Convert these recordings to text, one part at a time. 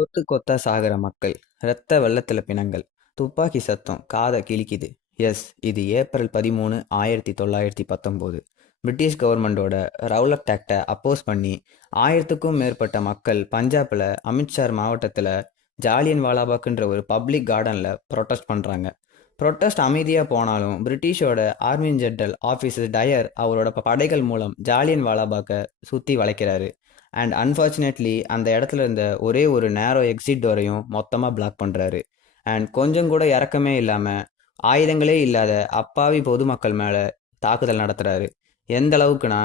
கொத்து கொத்தா சாகுற மக்கள், ரத்த வெள்ளத்துல பிணங்கள், துப்பாக்கி சத்தம் காதை கிழிக்குது. எஸ், இது ஏப்ரல் 13, 1919. பிரிட்டிஷ் கவர்மெண்டோட ரவுலட் ஆக்டை அப்போஸ் பண்ணி 1000க்கும் மேற்பட்ட மக்கள் பஞ்சாப்ல அமிர்த்சர் மாவட்டத்தில் ஜாலியன் வாலாபாக்ன்ற ஒரு பப்ளிக் கார்டனில் ப்ரொட்டஸ்ட் பண்ணுறாங்க. ப்ரொட்டஸ்ட் அமைதியாக போனாலும் பிரிட்டிஷோட ஆர்மி ஜெனரல் ஆஃபீஸர் டயர் அவரோட படைகள் மூலம் ஜாலியன் வாலாபாக்கை சுற்றி வளைக்கிறாரு. அண்ட் அன்ஃபார்ச்சுனேட்லி அந்த இடத்துல இருந்த ஒரே ஒரு நேரோ எக்ஸிட் டோரையும் மொத்தமாக பிளாக் பண்ணுறாரு. அண்ட் கொஞ்சம் கூட இறக்கமே இல்லாமல் ஆயுதங்களே இல்லாத அப்பாவி பொதுமக்கள் மேலே தாக்குதல் நடத்துகிறாரு. எந்த அளவுக்குனா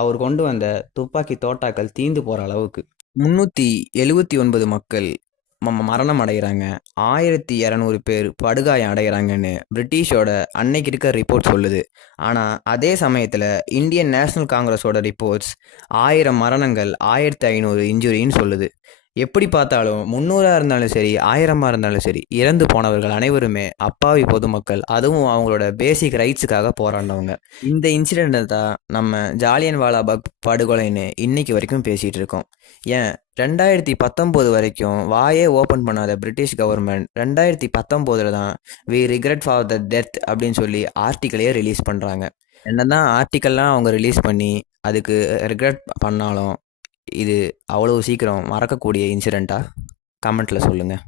அவர் கொண்டு வந்த துப்பாக்கி தோட்டாக்கள் தீந்து போகிற அளவுக்கு 379 மக்கள் மரணம் அடைகிறாங்க. 1200 பேர் படுகாயம் அடைகிறாங்கன்னு பிரிட்டிஷோட அன்னைக்கு இருக்க ரிப்போர்ட் சொல்லுது. ஆனால் அதே சமயத்தில் இந்தியன் நேஷனல் காங்கிரஸோட ரிப்போர்ட்ஸ் 1000 மரணங்கள் 1500 இன்ஜுரின்னு சொல்லுது. எப்படி பார்த்தாலும் 300 இருந்தாலும் சரி 1000 இருந்தாலும் சரி இறந்து போனவர்கள் அனைவருமே அப்பாவி பொதுமக்கள், அதுவும் அவங்களோட பேசிக் ரைட்ஸுக்காக போராடினவங்க. இந்த இன்சிடென்ட் தான் நம்ம ஜாலியன் வாலாபாக் படுகொலைன்னு இன்னைக்கு வரைக்கும் பேசிகிட்டு இருக்கோம். ஏன் 2019 வரைக்கும் வாயே ஓப்பன் பண்ணாத பிரிட்டிஷ் கவர்மெண்ட் 2019 தான் we regret for the death அப்படின்னு சொல்லி ஆர்டிக்கலையே ரிலீஸ் பண்ணுறாங்க. என்னதான் ஆர்டிக்கல்லாம் அவங்க ரிலீஸ் பண்ணி அதுக்கு ரிக்ரெட் பண்ணாலும் இது அவ்வளோ சீக்கிரம் மறக்கக்கூடிய இன்சிடெண்ட்டா? கமெண்ட்டில் சொல்லுங்கள்.